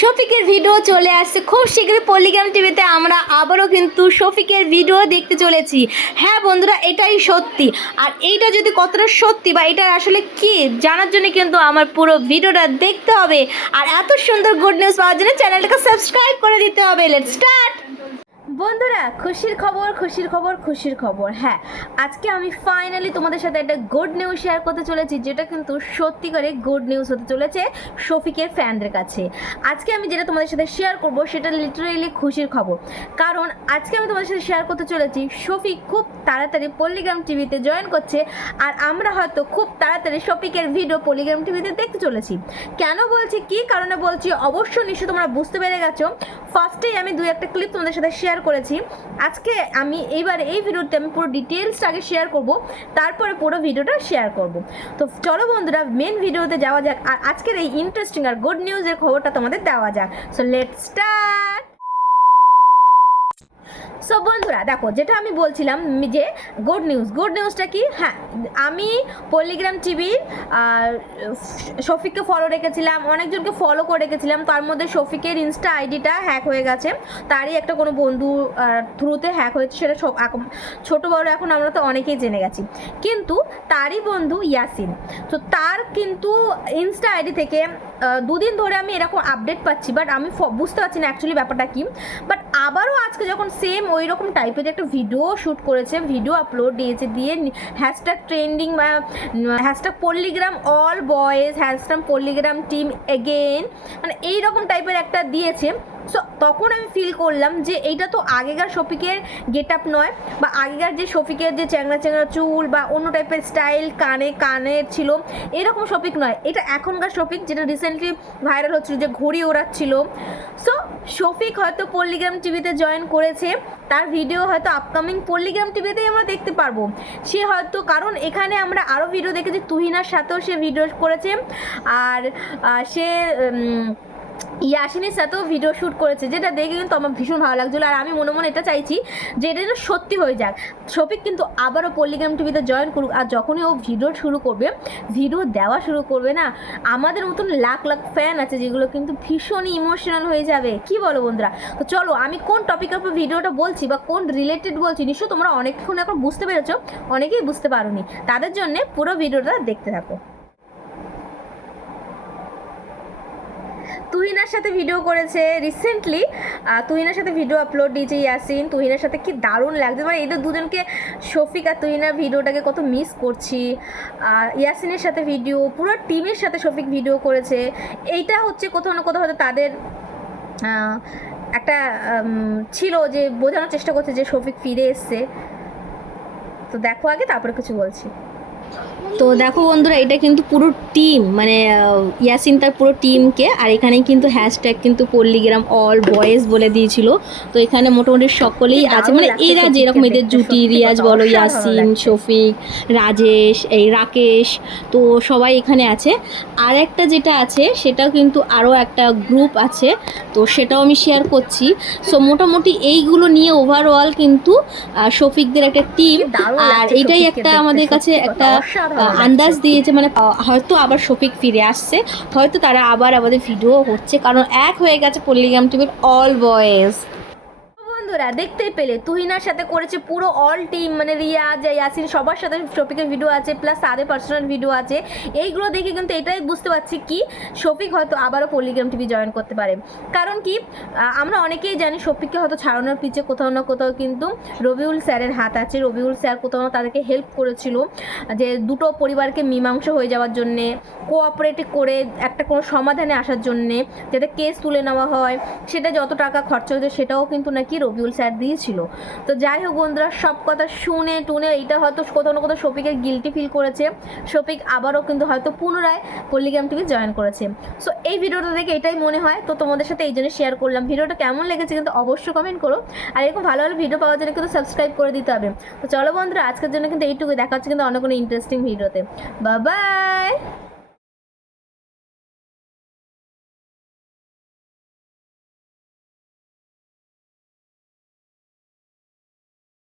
শফিকের ভিডিও চলে আসছে। খুব শীঘ্রই পলিগ্রাম টিভিতে আমরা আবারও কিন্তু শফিকের ভিডিও দেখতে চলেছি। হ্যাঁ বন্ধুরা, এটাই সত্যি। আর এইটা যদি কতটা সত্যি বা এটা আসলে কি, জানার জন্য কিন্তু আমার পুরো ভিডিওটা দেখতে হবে। আর এত সুন্দর গুড নিউজ পাওয়ার জন্য চ্যানেলটাকে সাবস্ক্রাইব করে দিতে হবে। লেট স্টার্ট বন্ধুরা, খুশির খবর খুশির খবর খুশির খবর। হ্যাঁ আজকে আমি ফাইনালি তোমাদের সাথে একটা গুড নিউজ শেয়ার করতে চলেছি, যেটা কিন্তু সত্যি করে গুড নিউজ হতে চলেছে শফিকের ফ্যানদের কাছে। আজকে আমি যেটা তোমাদের সাথে শেয়ার করব, সেটা লিটারেলি খুশির খবর। কারণ আজকে আমি তোমাদের সাথে শেয়ার করতে চলেছি, শফিক খুব তাড়াতাড়ি পল্লিগ্রাম টিভিতে জয়েন করছে, আর আমরা হয়তো খুব তাড়াতাড়ি শফিকের ভিডিও পল্লিগ্রাম টিভিতে দেখতে চলেছি। কেন বলছি, কি কারণে বলছি, অবশ্যই নিশ্চয় তোমরা বুঝতে পেরে গেছো। ফার্স্টেই আমি দুই একটা ক্লিপ তোমাদের সাথে শেয়ার করেছি। আজকে আমি এইবার এই ভিডিওতে আমি পুরো ডিটেলসটা আগে শেয়ার করব, তারপরে পুরো ভিডিওটা শেয়ার করব। তো চলো বন্ধুরা মেন ভিডিওতে যাওয়া যাক, আর আজকের এই ইন্টারেস্টিং আর গুড নিউজের খবরটা তোমাদের দেওয়া যাক। সো লেট স্টার্ট সো বন্ধুরা, দেখো, যেটা আমি বলছিলাম যে গুড নিউজ গুড নিউজটা কি? হ্যাঁ আমি পল্লিগ্রাম টিভির শফিককে ফলো রেখেছিলাম, অনেকজনকে ফলো করে রেখেছিলাম, তার মধ্যে শফিকের ইনস্টা আইডিটা হ্যাক হয়ে গেছে, তারই একটা কোনো বন্ধু থ্রুতে হ্যাক হয়েছে, সেটা ছোট বড় এখন আমরা তো অনেকেই জেনে গেছি। কিন্তু তারই বন্ধু ইয়াসিন তো তার কিন্তু ইনস্টা আইডি থেকে দুদিন ধরে আমি এরকম আপডেট পাচ্ছি বাট আমি বুঝতে পারছি না অ্যাকচুয়ালি ব্যাপারটা কি। বাট আবারও আজকে যখন সেম ওই রকম টাইপের একটা ভিডিও শ্যুট করেছে ভিডিও আপলোড দিয়েছে, দিয়ে হ্যাশট্যাগ ট্রেন্ডিং বা hashtag Palligram all boys hashtag Palligram team again মানে এই রকম টাইপের একটা দিয়েছে। সো তখন আমি ফিল করলাম যে এইটা তো আগেকার শফিকের গেট আপ নয়, বা আগেকার যে শফিকের যে চ্যাংড়া চ্যাংড়া চুল বা অন্য টাইপের স্টাইল কানে কানের ছিল, এরকম শফিক নয়। এটা এখনকার শফিক, যেটা রিসেন্টলি ভাইরাল হচ্ছিল, যে ঘুড়ি ওড়াচ্ছিল। সো শফিক হয়তো পল্লিগ্রাম টিভিতে জয়েন করেছে, তার ভিডিও হয়তো আপকামিং পল্লিগ্রাম টিভিতেই আমরা দেখতে পারব। সে হয়তো, কারণ এখানে আমরা আরও ভিডিও দেখেছি, তুহিনার সাথেও সে ভিডিও করেছে। আর সে ইয়াসিনের সাথেও ভিডিও শ্যুট করেছে, যেটা দেখে কিন্তু আমার ভীষণ ভালো লাগছিল। আর আমি মনে মনে এটা চাইছি যে এটা যেন সত্যি হয়ে যাক। শফিক কিন্তু আবারও পল্লিগ্রাম টিভিতে জয়েন করুক আর যখনই ও ভিডিও শুরু করবে ভিডিও দেওয়া শুরু করবে না, আমাদের মতন লাখ লাখ ফ্যান আছে যেগুলো কিন্তু ভীষণই ইমোশনাল হয়ে যাবে। কি বলো বন্ধুরা? তো চলো, আমি কোন টপিকের উপর ভিডিওটা বলছি বা কোন রিলেটেড বলছি নিশ্চয় তোমরা অনেকক্ষণ এখন বুঝতে পেরেছ, অনেকেই বুঝতে পারোনি। তাদের জন্য পুরো ভিডিওটা দেখতে থাকো। তুহিনার সাথে ভিডিও করেছে রিসেন্টলি তুহিনার সাথে ভিডিও আপলোড দিয়েছে ইয়াসিন। তুহিনার সাথে কি দারুণ লাগছে। মানে এদের দুজনকে শফিক আর তুহিনার ভিডিওটাকে কত মিস করছি। আর ইয়াসিনের সাথে ভিডিও পুরো টিমের সাথে শফিক ভিডিও করেছে। এইটা হচ্ছে কোথাও না কোথাও হয়তো তাদের একটা ছিল যে বোঝানোর চেষ্টা করছে যে শফিক ফিরে এসছে। তো দেখো আগে, তারপরে কিছু বলছি। তো দেখো বন্ধুরা এটা কিন্তু পুরো টিম মানে ইয়াসিন তার পুরো টিমকে আর এখানে কিন্তু হ্যাশট্যাগ কিন্তু পল্লিগ্রাম অল বয়েজ বলে দিয়েছিল। তো এখানে মোটামুটি সকলেই আছে। মানে এরা যেরকম এদের জুটি রিয়াজ বলো ইয়াসিন শফিক রাজেশ এই রাকেশ তো সবাই এখানে আছে। আর একটা যেটা আছে সেটাও কিন্তু আরও একটা গ্রুপ আছে তো সেটাও আমি শেয়ার করছি। সো মোটামুটি এইগুলো নিয়ে ওভারঅল কিন্তু শফিকদের একটা টিম আর এটাই একটা আমাদের কাছে একটা। আন্দাজ দিয়েছে মানে হয়তো আবার শফিক ফিরে আসছে। হয়তো তারা আবার আমাদের ভিডিও হচ্ছে কারণ এক হয়ে গেছে পল্লিগ্রাম টিভির অল বয়েজ বন্ধুরা, দেখতেই পেলে। তুহিনার সাথে করেছে পুরো অল টিম মানে রিয়াজ, ইয়াসিন, সবার সাথে শফিকের ভিডিও আছে প্লাস তাদের পার্সোনাল ভিডিও আছে। এইগুলো দেখে কিন্তু এটাই বুঝতে পারছি কি, শফিক হয়তো আবারও পল্লিগ্রাম টিভি জয়েন করতে পারে। কারণ কি আমরা অনেকেই জানি শফিককে হয়তো ছাড়ানোর পিছে কোথাও না কোথাও কিন্তু রবিউল স্যারের হাত আছে। রবিউল স্যার কোথাও না তাদেরকে হেল্প করেছিল, যে দুটো পরিবারকে মীমাংসা হয়ে যাওয়ার জন্যে কোঅপারেট করে একটা কোনো সমাধানে আসার জন্যে, যাতে কেস তুলে নেওয়া হয়, সেটা যত টাকা খরচা হয়েছে সেটাও কিন্তু নাকি রবিউল স্যার দিয়েছিল। তো যাই হোক বন্ধুরা, সব কথা শুনে টুনে এইটা হয়তো কোথাও না কোথাও শফিকের গিলটি ফিল করেছে। শফিক আবারও কিন্তু হয়তো পুনরায় পল্লিগ্রাম টিভি জয়েন করেছে। সো এই ভিডিওটা দেখে এটাই মনে হয়। তো তোমাদের সাথে এই জন্য শেয়ার করলাম। ভিডিওটা কেমন লেগেছে কিন্তু অবশ্যই কমেন্ট করো। আর এরকম ভালো ভালো ভিডিও পাওয়ার জন্য কিন্তু সাবস্ক্রাইব করে দিতে হবে। তো চলো বন্ধুরা, আজকের জন্য কিন্তু এইটুকু দেখা হচ্ছে কিন্তু অনেক কোনো ইন্টারেস্টিং ভিডিওতে বাই